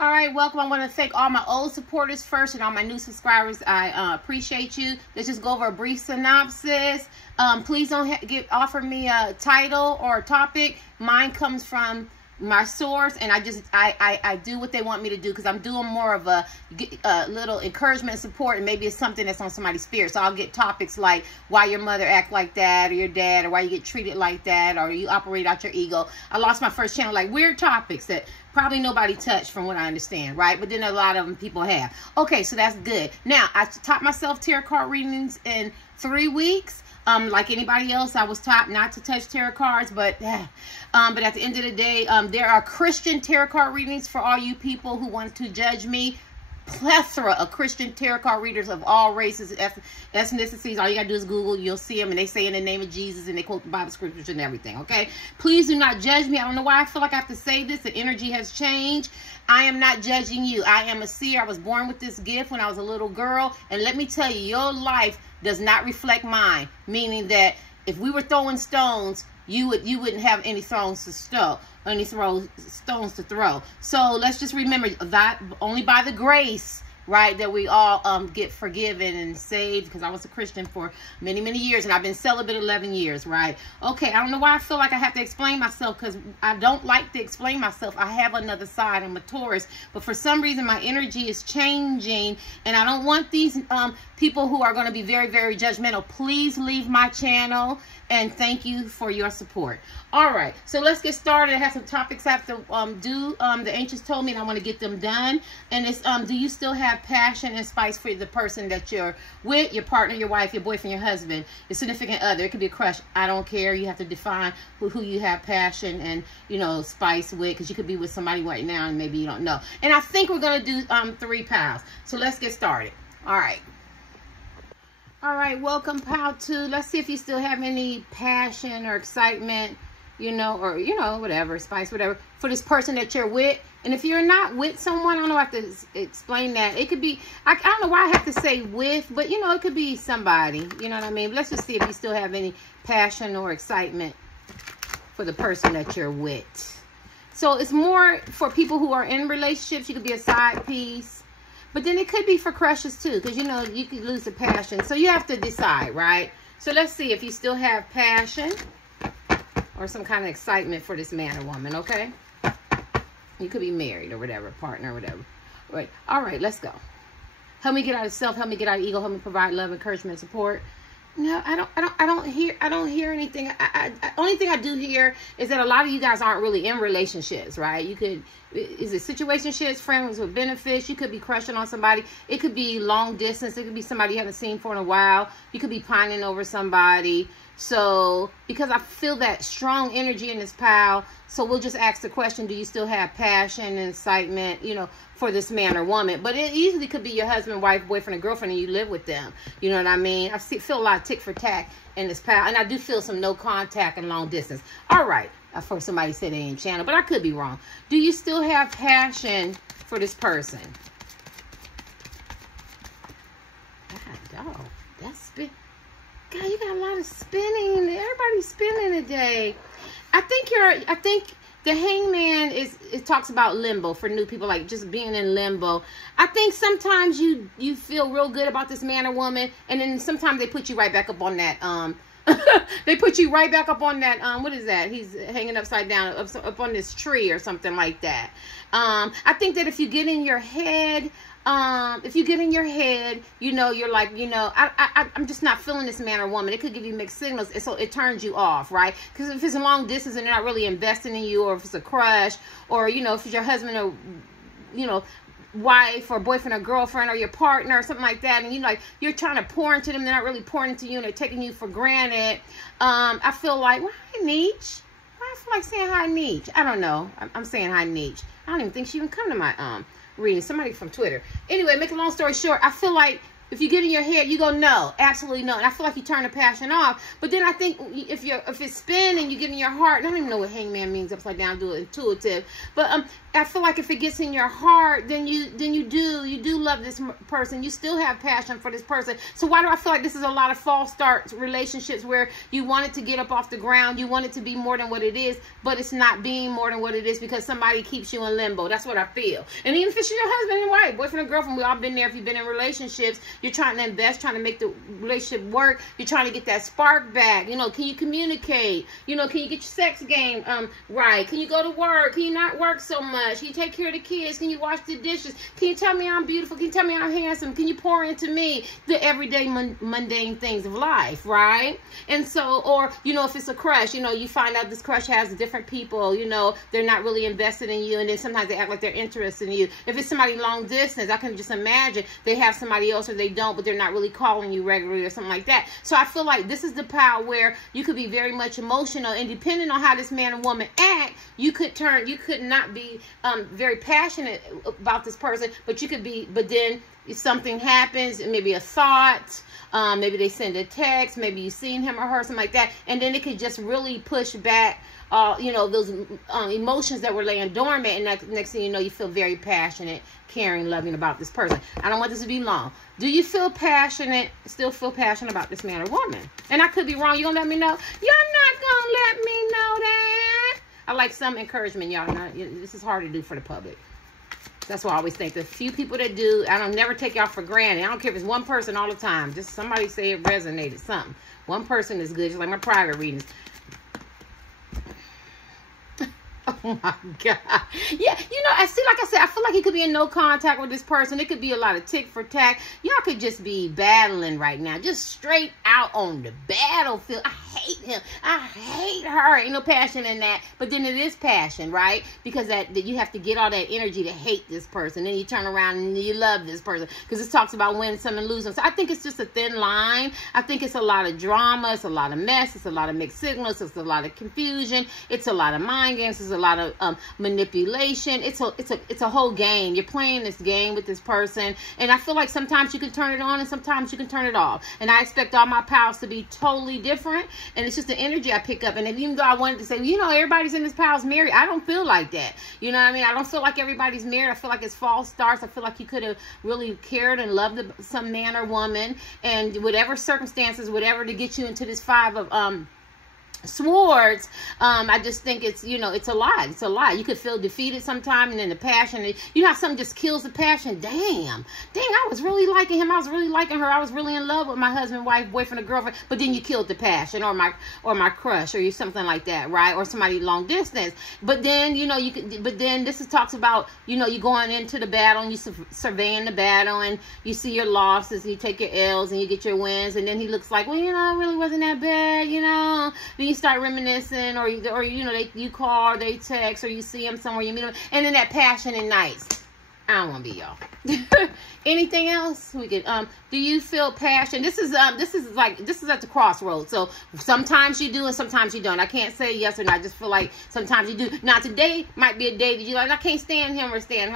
All right, welcome. I want to thank all my old supporters first and all my new subscribers. I appreciate you. Let's just go over a brief synopsis. Please don't offer me a title or a topic. Mine comes from my source, and I do what they want me to do, because I'm doing more of a little encouragement and support, and maybe it's something that's on somebody's spirit. So I'll get topics like why your mother act like that, or your dad, or why you get treated like that, or you operate out your ego. I lost my first channel, like weird topics that probably nobody touched from what I understand, right? But then a lot of them people have. Okay, so that's good. Now, I taught myself tarot card readings in 3 weeks. Like anybody else, I was taught not to touch tarot cards, but at the end of the day, there are Christian tarot card readings for all you people who want to judge me. Plethora of Christian tarot card readers of all races, ethnicities. All you gotta do is Google, you'll see them, and they say in the name of Jesus, and they quote the Bible scriptures and everything, okay? Please do not judge me. I don't know why I feel like I have to say this. The energy has changed. I am not judging you. I am a seer. I was born with this gift when I was a little girl, and let me tell you, your life does not reflect mine, meaning that if we were throwing stones, you wouldn't have any stones to throw. So let's just remember that only by the grace, right, that we all get forgiven and saved, because I was a Christian for many, many years, and I've been celibate 11 years, right? Okay, I don't know why I feel like I have to explain myself, because I don't like to explain myself. I have another side. I'm a Taurus, but for some reason my energy is changing, and I don't want these people who are going to be very, very judgmental. Please leave my channel, and thank you for your support. All right, so let's get started. I have some topics I have to do. The ancients told me, and I want to get them done. And it's do you still have passion and spice for the person that you're with, your partner, your wife, your boyfriend, your husband, your significant other? It could be a crush. I don't care. You have to define who you have passion and, you know, spice with, because you could be with somebody right now and maybe you don't know. And I think we're going to do 3 pals. So let's get started. All right. All right, welcome, pal 2. Let's see if you still have any passion or excitement, you know, or, you know, whatever, spice, whatever, for this person that you're with. And if you're not with someone, I don't know how to explain that. It could be, I don't know why I have to say with, but, you know, it could be somebody, you know what I mean? Let's just see if you still have any passion or excitement for the person that you're with. So it's more for people who are in relationships. You could be a side piece. But then it could be for crushes too, because, you know, you could lose the passion. So you have to decide, right? So let's see if you still have passion or some kind of excitement for this man or woman, okay? You could be married or whatever, partner or whatever. Right. All right, let's go. Help me get out of self. Help me get out of ego. Help me provide love, encouragement, support. No, I don't hear anything. Only thing I do hear is that a lot of you guys aren't really in relationships, right? You could, is it situationships, friends with benefits? You could be crushing on somebody. It could be long distance. It could be somebody you haven't seen for in a while. You could be pining over somebody. So, because I feel that strong energy in this pal, so we'll just ask the question, do you still have passion and excitement, you know, for this man or woman? But it easily could be your husband, wife, boyfriend, or girlfriend, and you live with them. You know what I mean? I feel a lot of tick for tack in this pal, and I do feel some no contact and long distance. All right. I thought somebody said they ain't channel, but I could be wrong. Do you still have passion for this person? God, dog, that's spin. God, you got a lot of spinning. Everybody's spinning today. I think the hangman it talks about limbo for new people, like just being in limbo. I think sometimes you feel real good about this man or woman, and then sometimes they put you right back up on that they put you right back up on that what is that? He's hanging upside down up on this tree or something like that. I think that if you get in your head, you know, you're like, you know, I'm just not feeling this man or woman. It could give you mixed signals, and so it turns you off, right? Because if it's a long distance and they're not really investing in you, or if it's a crush, or, you know, if it's your husband or, you know, wife or boyfriend or girlfriend or your partner or something like that, and you know, like you're trying to pour into them, they're not really pouring into you, and they're taking you for granted. I feel like, well, hi, Nietzsche. I feel like saying hi, Nietzsche. I don't know. I'm saying hi, Nietzsche. I don't even think she even come to my reading. Somebody from Twitter. Anyway, make a long story short, I feel like if you get in your head, you go, no, absolutely no. And I feel like you turn the passion off. But then I think if it's spin and you get in your heart, I don't even know what hangman means upside down, do it intuitive. But I feel like if it gets in your heart, then you do love this person. You still have passion for this person. So why do I feel like this is a lot of false start relationships where you want it to get up off the ground, you want it to be more than what it is, but it's not being more than what it is because somebody keeps you in limbo. That's what I feel. And even if it's your husband and wife, boyfriend and girlfriend, we all been there. If you've been in relationships, you're trying to invest, trying to make the relationship work. You're trying to get that spark back. You know, can you communicate? You know, can you get your sex game right? Can you go to work? Can you not work so much? Can you take care of the kids? Can you wash the dishes? Can you tell me I'm beautiful? Can you tell me I'm handsome? Can you pour into me? The everyday mundane things of life, right? And so, or, you know, if it's a crush, you know, you find out this crush has different people, you know, they're not really invested in you, and then sometimes they act like they're interested in you. If it's somebody long distance, I can just imagine they have somebody else or they don't, but they're not really calling you regularly or something like that. So I feel like this is the power where you could be very much emotional, and depending on how this man and woman act, you could not be very passionate about this person, but you could be, but then if something happens, maybe a thought, maybe they send a text, maybe you've seen him or her, something like that, and then it could just really push back you know, those emotions that were laying dormant, and next thing you know, you feel very passionate, caring, loving about this person. I don't want this to be long. Do you feel passionate, still feel passionate about this man or woman? And I could be wrong. You gonna let me know? You're not gonna let me know that? I like some encouragement, y'all. This is hard to do for the public. That's why I always think the few people that do, I don't never take y'all for granted. I don't care if it's one person all the time. Just somebody say it resonated, something. One person is good, just like my private readings. Oh my God. Yeah, you know, I see, like I said, I feel like he could be in no contact with this person. It could be a lot of tick for tack. Y'all could just be battling right now. Just straight out on the battlefield. I hate him. I hate her. Ain't no passion in that. But then it is passion, right? Because that you have to get all that energy to hate this person. Then you turn around and you love this person. Because it talks about winning some and losing. So I think it's just a thin line. I think it's a lot of drama. It's a lot of mess. It's a lot of mixed signals. It's a lot of confusion. It's a lot of mind games. It's a lot of manipulation. It's a whole game. You're playing this game with this person, and I feel like sometimes you can turn it on and sometimes you can turn it off, and I expect all my pals to be totally different, and it's just the energy I pick up. And even though I wanted to say, you know, everybody's in this pal's married, I don't feel like that. You know what I mean? I don't feel like everybody's married. I feel like it's false starts. I feel like you could have really cared and loved some man or woman, and whatever circumstances, whatever to get you into this five of swords, I just think it's, you know, it's a lie. It's a lie. You could feel defeated sometime, and then the passion, you know how something just kills the passion? Dang, I was really liking him. I was really liking her. I was really in love with my husband, wife, boyfriend, or girlfriend, but then you killed the passion, or my crush, or you something like that, right? Or somebody long distance. But then, you know, but then this talks about, you know, you going into the battle, and you surveying the battle, and you see your losses, and you take your L's, and you get your wins, and then he looks like, well, you know, it really wasn't that bad, you know. Then you start reminiscing, or you know, you call, or they text, or you see them somewhere, you meet them, and then that passion ignites. I don't want to be y'all. Anything else we could do you feel passion? This is at the crossroads. So sometimes you do and sometimes you don't. I can't say yes or no. I just feel like sometimes you do. Now today might be a day that you like, I can't stand him or stand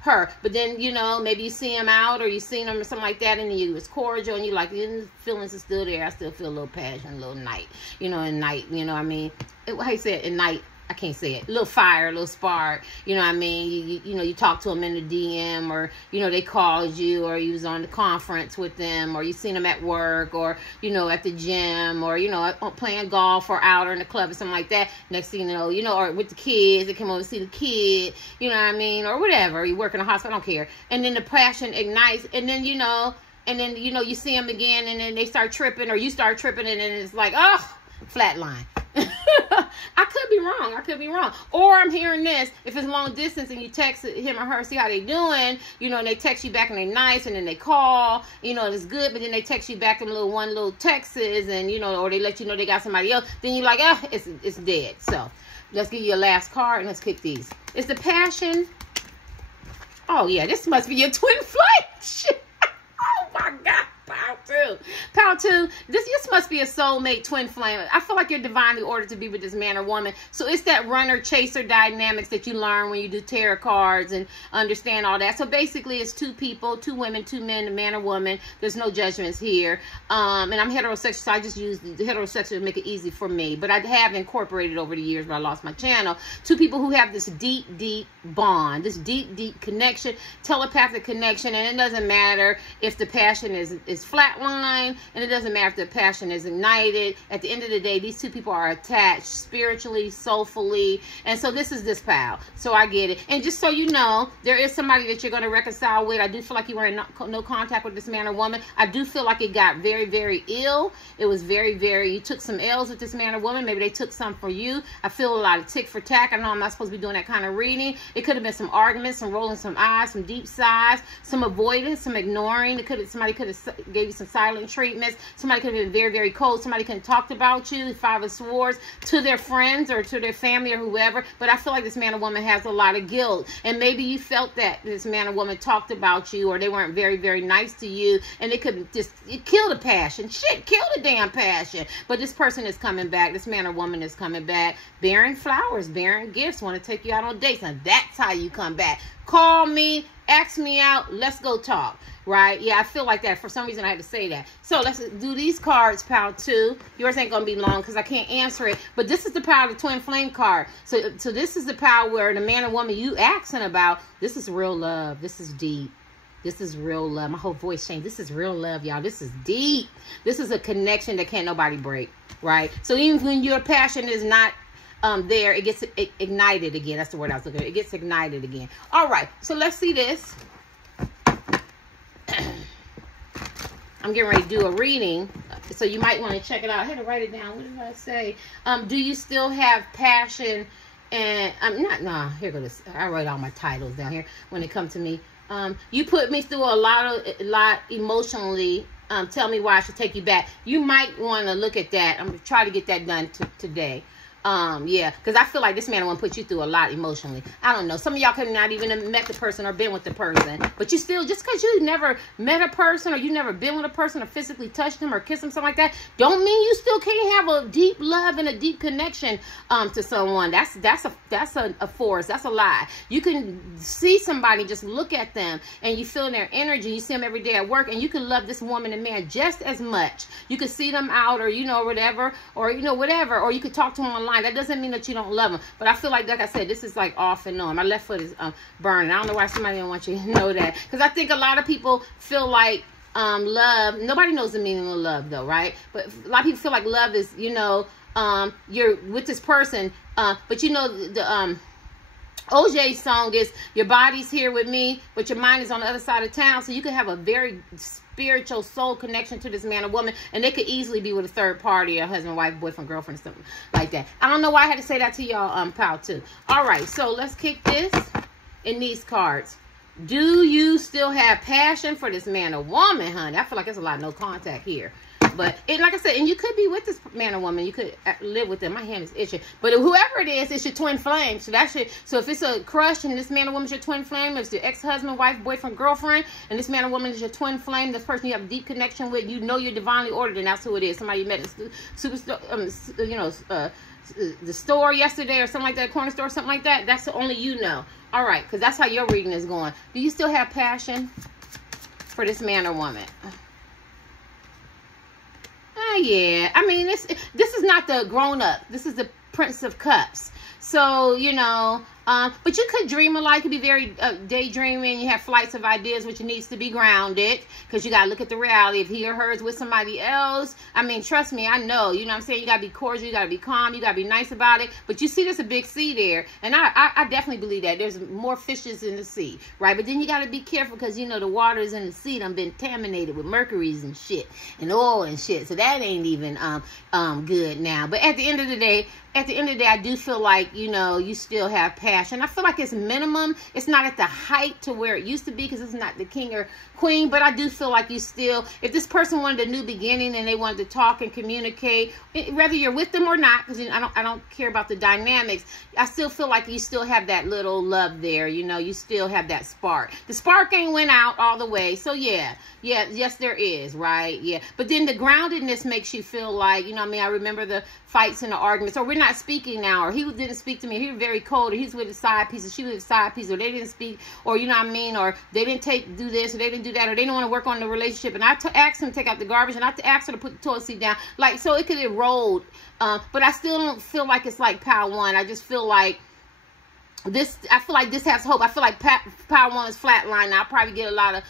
her. But then, you know, maybe you see him out, or you seen him or something like that, and you was cordial, and you like, the feelings are still there. I still feel a little passion, a little night, you know, at night, you know what I mean? How you say it? At night. I can't say it. A little fire, a little spark. You know what I mean? You know, you talk to them in the DM, or, you know, they called you, or you was on the conference with them, or you seen them at work, or, you know, at the gym, or, you know, playing golf, or out, or in the club, or something like that. Next thing you know, or with the kids, they come over to see the kid, you know what I mean? Or whatever. You work in a hospital, I don't care. And then the passion ignites, and then, you know, you see them again, and then they start tripping, or you start tripping, and then it's like, oh, flatline. I could be wrong. Or I'm hearing this, if it's long distance and you text him or her, see how they doing, you know, and they text you back and they nice, and then they call, you know, and it's good, but then they text you back them little texts, and, you know, or they let you know they got somebody else, then you're like, oh, it's dead. So let's give you a last card, and let's kick these. It's the passion. Oh yeah, this must be your twin flame. Oh my God. two. Power two. This must be a soulmate twin flame. I feel like you're divinely ordered to be with this man or woman. So it's that runner-chaser dynamics that you learn when you do tarot cards and understand all that. So basically, it's two people, two women, two men, a man or woman. There's no judgments here. And I'm heterosexual, so I just use the heterosexual to make it easy for me. But I have incorporated over the years, but I lost my channel. Two people who have this deep, deep bond, this deep, deep connection, telepathic connection, and it doesn't matter if the passion is flatline, and it doesn't matter if the passion is ignited. At the end of the day, these two people are attached spiritually, soulfully, and so this is this pal. So I get it. And just so you know, there is somebody that you're going to reconcile with. I do feel like you were in no contact with this man or woman. I do feel like it got very, very ill. It was very, very, you took some L's with this man or woman. Maybe they took some for you. I feel a lot of tick for tack. I know I'm not supposed to be doing that kind of reading. It could have been some arguments, some rolling some eyes, some deep sighs, some avoidance, some ignoring. Somebody could have gave you some silent treatments. Somebody could have been very, very cold. Somebody could have talked about you, Five of Swords, to their friends or to their family or whoever. But I feel like this man or woman has a lot of guilt. And maybe you felt that this man or woman talked about you, or they weren't very, very nice to you, and it could just kill the passion. Shit, kill the damn passion. But this person is coming back. This man or woman is coming back, bearing flowers, bearing gifts, want to take you out on dates. Now that's how you come back. Call me, ask me out, let's go talk. Right? Yeah, I feel like that. For some reason, I had to say that. So let's do these cards, pal two. Yours ain't going to be long because I can't answer it. But this is the power of the twin flame card. So this is the power where the man or woman you asking about, this is real love. This is deep. This is real love. My whole voice changed. This is real love, y'all. This is deep. This is a connection that can't nobody break. Right? So even when your passion is not there, it gets ignited again. That's the word I was looking for. It gets ignited again. All right. So let's see this. I'm getting ready to do a reading, so you might want to check it out. I had to write it down. What did I say? Do you still have passion? And here goes. I write all my titles down here when it comes to me. You put me through a lot emotionally. Tell me why I should take you back. You might want to look at that. I'm going to try to get that done today. Yeah, because I feel like this man will put you through a lot emotionally. I don't know. Some of y'all could not even have met the person or been with the person, but you still, just because you never met a person or you never been with a person or physically touched them or kissed them, something like that, don't mean you still can't have a deep love and a deep connection to someone. That's a force. That's a lie. You can see somebody, just look at them, and you feel their energy. You see them every day at work, and you can love this woman and man just as much. You could see them out, or whatever, or whatever, or you could talk to them online. That doesn't mean that you don't love them. But I feel like I said, this is like off and on. My left foot is burning. I don't know why somebody don't want you to know that. Because I think a lot of people feel like love, nobody knows the meaning of love though, right? But a lot of people feel like love is, you're with this person. But the OJ's song is, your body's here with me, but your mind is on the other side of town. So you could have a very spiritual soul connection to this man or woman, and they could easily be with a third party, a husband, wife, boyfriend, girlfriend, something like that. I don't know why I had to say that to y'all, pal, too. All right, so let's kick this in these cards. Do you still have passion for this man or woman, honey? I feel like there's a lot of no contact here. But like I said, and you could be with this man or woman. You could live with them. My hand is itching. But whoever it is, it's your twin flame. So that's it. So if it's a crush and this man or woman is your twin flame, if it's your ex-husband, wife, boyfriend, girlfriend, and this man or woman is your twin flame, this person you have a deep connection with, you're divinely ordered, and that's who it is. Somebody you met in superstore, the store yesterday or something like that, corner store, something like that. That's only you know. All right, because that's how your reading is going. Do you still have passion for this man or woman? Yeah, I mean, this is not the grown-up. This is the Prince of Cups. So, but you could dream a lot. You could be very daydreaming. You have flights of ideas, which needs to be grounded, because you got to look at the reality. If he or her is with somebody else, I mean, trust me, I know. You know what I'm saying? You got to be cordial. You got to be calm. You got to be nice about it. But you see there's a big sea there. And I definitely believe that. There's more fishes in the sea, right? But then you got to be careful, because, the waters in the sea done been contaminated with mercuries and shit and oil and shit. So that ain't even good now. But at the end of the day, I do feel like, you still have passion passion. I feel like it's minimum. It's not at the height to where it used to be because it's not the king or queen, but I do feel like you still, if this person wanted a new beginning and they wanted to talk and communicate, whether you're with them or not, because I don't care about the dynamics, I still feel like you still have that little love there. You know, you still have that spark. The spark ain't went out all the way. So yes, there is, right? Yeah. But then the groundedness makes you feel like, you know what I mean? I remember the fights and the arguments, or we're not speaking now, or he didn't speak to me, he was very cold, or he's with his side piece, or she was with his side piece, or they didn't speak, or you know what I mean, or they didn't do this, or they didn't do that, or they didn't want to work on the relationship, and I asked him to take out the garbage, and I asked her to put the toilet seat down, like, so it could erode, but I still don't feel like it's like Power One. I just feel like this, I feel like this has hope. I feel like Power One is flatline. I'll probably get a lot of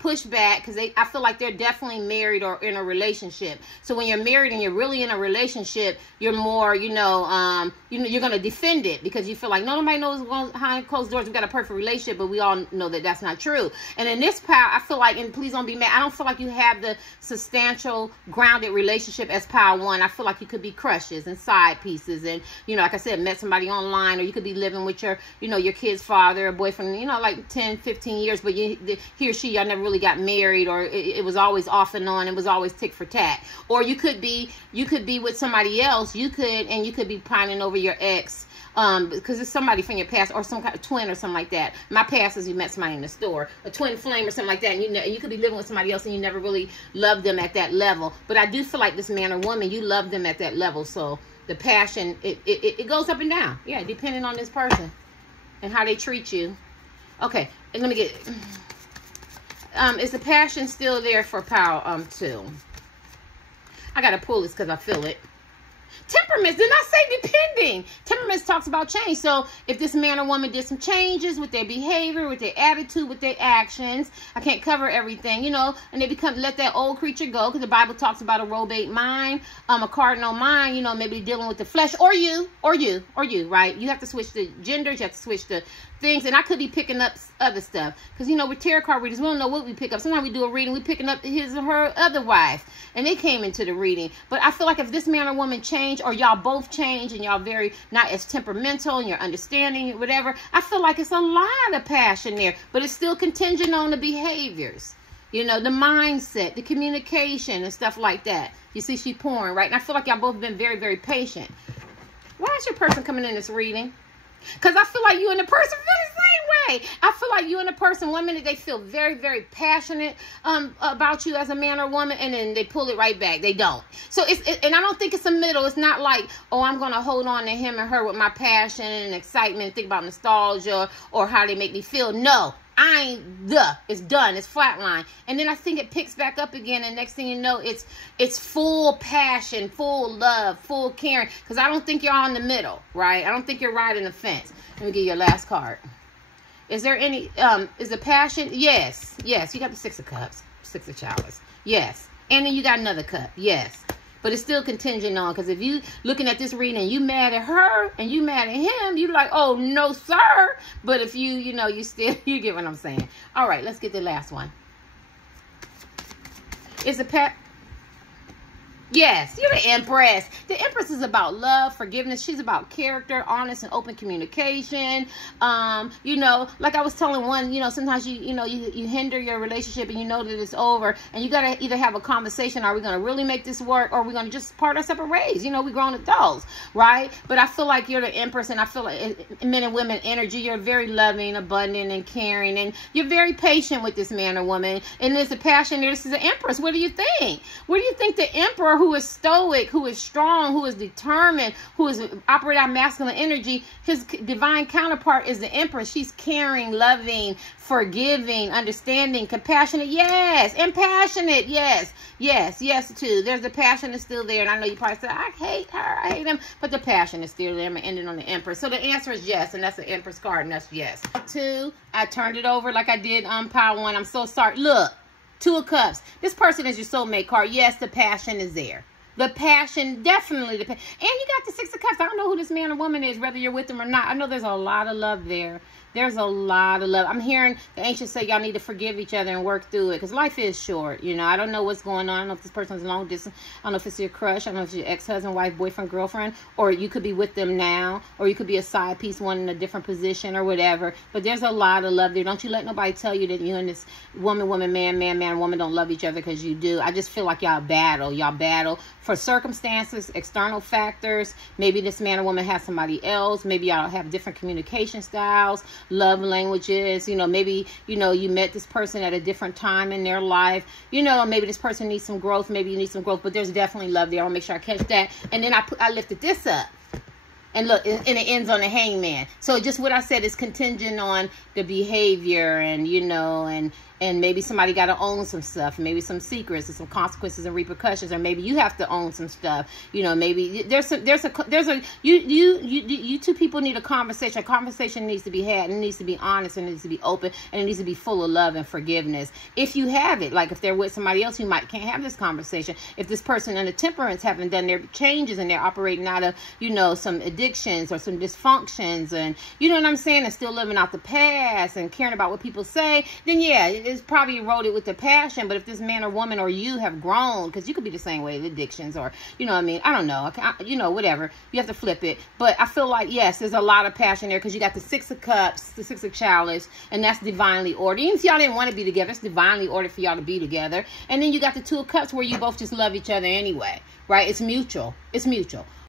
pushback because I feel like they're definitely married or in a relationship. So when you're married and you're really in a relationship, you're more, you're going to defend it because you feel like nobody knows behind closed doors. We've got a perfect relationship, but we all know that that's not true. And in this Power, I feel like, and please don't be mad, I don't feel like you have the substantial grounded relationship as Power One. I feel like you could be crushes and side pieces, and like I said, met somebody online, or you could be living with your your kid's father or boyfriend, like 10, 15 years, but he or she, y'all never really got married, or it was always off and on. It was always tick for tat. Or you could be with somebody else. You could be pining over your ex because it's somebody from your past, or some kind of twin or something like that. My past is you met somebody in the store, a twin flame or something like that, and you could be living with somebody else and you never really loved them at that level. But I do feel like this man or woman, you love them at that level. So the passion, it goes up and down. Yeah, depending on this person and how they treat you. Okay, and let me get is the passion still there for Power 2? I gotta pull this because I feel it. Temperaments, did I say depending? Temperaments talks about change. So if this man or woman did some changes with their behavior, with their attitude, with their actions, I can't cover everything, and they let that old creature go, because the Bible talks about a reprobate mind, a cardinal mind, maybe dealing with the flesh, or you, right? You have to switch the genders, you have to switch the things, and I could be picking up other stuff, because with tarot card readers, we don't know what we pick up. Sometimes we do a reading, we picking up his or her other wife, and they came into the reading. But I feel like if this man or woman change, or y'all both change, and y'all very not as temperamental in your understanding, whatever, I feel like it's a lot of passion there, but it's still contingent on the behaviors, the mindset, the communication, and stuff like that. You see, she pouring, right? And I feel like y'all both been very, very patient. Why is your person coming in this reading? Because I feel like you and the person feel the same way. I feel like you and the person, one minute they feel very, very passionate about you as a man or woman, and then they pull it right back. They don't. So and I don't think it's a middle. It's not like, oh, I'm going to hold on to him or her with my passion and excitement, think about nostalgia or how they make me feel. No. It's done. It's flatline. And then I think it picks back up again, and next thing you know, it's full passion, full love, full caring, because I don't think you're on the middle, right? I don't think you're riding the fence. Let me get your last card. Is there any, is the passion? Yes. Yes. You got the Six of Cups, Six of Chalice. Yes. And then you got another cup. Yes. But it's still contingent on, because if you looking at this reading and you mad at her and you mad at him, you like, oh, no, sir. But if you still, you get what I'm saying. All right, let's get the last one. It's a Yes, you're the Empress. The Empress is about love, forgiveness. She's about character, honest, and open communication. Like I was telling one, sometimes you hinder your relationship and you know that it's over, and you gotta either have a conversation. Are we gonna really make this work, or are we gonna just part our separate ways? We grown adults, right? But I feel like you're the Empress, and I feel like men and women energy. You're very loving, abundant, and caring, and you're very patient with this man or woman. And there's a passion there. This is the Empress. What do you think? What do you think the Emperor, who is stoic, who is strong, who is determined, who is operating out masculine energy, his divine counterpart is the Empress. She's caring, loving, forgiving, understanding, compassionate, yes, and passionate, yes, too. There's the passion is still there, and I know you probably say, I hate her, I hate him, but the passion is still there. I'm ending on the Empress. So the answer is yes, and that's the Empress card, and that's yes. 2, I turned it over like I did on Power 1. I'm so sorry. Look. 2 of Cups. This person is your soulmate card. Yes, the passion is there. The passion, definitely. And you got the 6 of Cups. I don't know who this man or woman is, whether you're with them or not. I know there's a lot of love there. There's a lot of love. I'm hearing the ancients say y'all need to forgive each other and work through it, because life is short. You know, I don't know what's going on. I don't know if this person's long distance. I don't know if it's your crush. I don't know if it's your ex-husband, wife, boyfriend, girlfriend, or you could be with them now, or you could be a side piece, one in a different position or whatever. But there's a lot of love there. Don't you let nobody tell you that you and this woman, man, woman don't love each other, because you do. I just feel like y'all battle. Y'all battle for circumstances, external factors. Maybe this man or woman has somebody else. Maybe y'all have different communication styles, love languages. You know, maybe, you know, you met this person at a different time in their life. You know, maybe this person needs some growth. Maybe you need some growth, but there's definitely love there. I'll make sure I catch that. And then I lifted this up. And look, and it ends on the hangman. So just what I said is contingent on the behavior, and, you know, and maybe somebody got to own some stuff, maybe some secrets and some consequences and repercussions, or maybe you have to own some stuff. You know, maybe you two people need a conversation. A conversation needs to be had, and it needs to be honest, and it needs to be open, and it needs to be full of love and forgiveness. If you have it, like if they're with somebody else, you can't have this conversation. If this person in the temperance haven't done their changes and they're operating out of, you know, some addictions or some dysfunctions, and you know what I'm saying, and still living out the past and caring about what people say, then yeah, it's probably eroded with the passion. But if this man or woman or you have grown, because you could be the same way with addictions, or, you know what I mean, I don't know, you know, whatever, you have to flip it. But I feel like, yes, there's a lot of passion there, because you got the Six of Cups, the Six of Chalice, and that's divinely ordered. Even if y'all didn't want to be together, it's divinely ordered for y'all to be together. And then you got the Two of Cups, where you both just love each other anyway, right? It's mutual. It's mutual.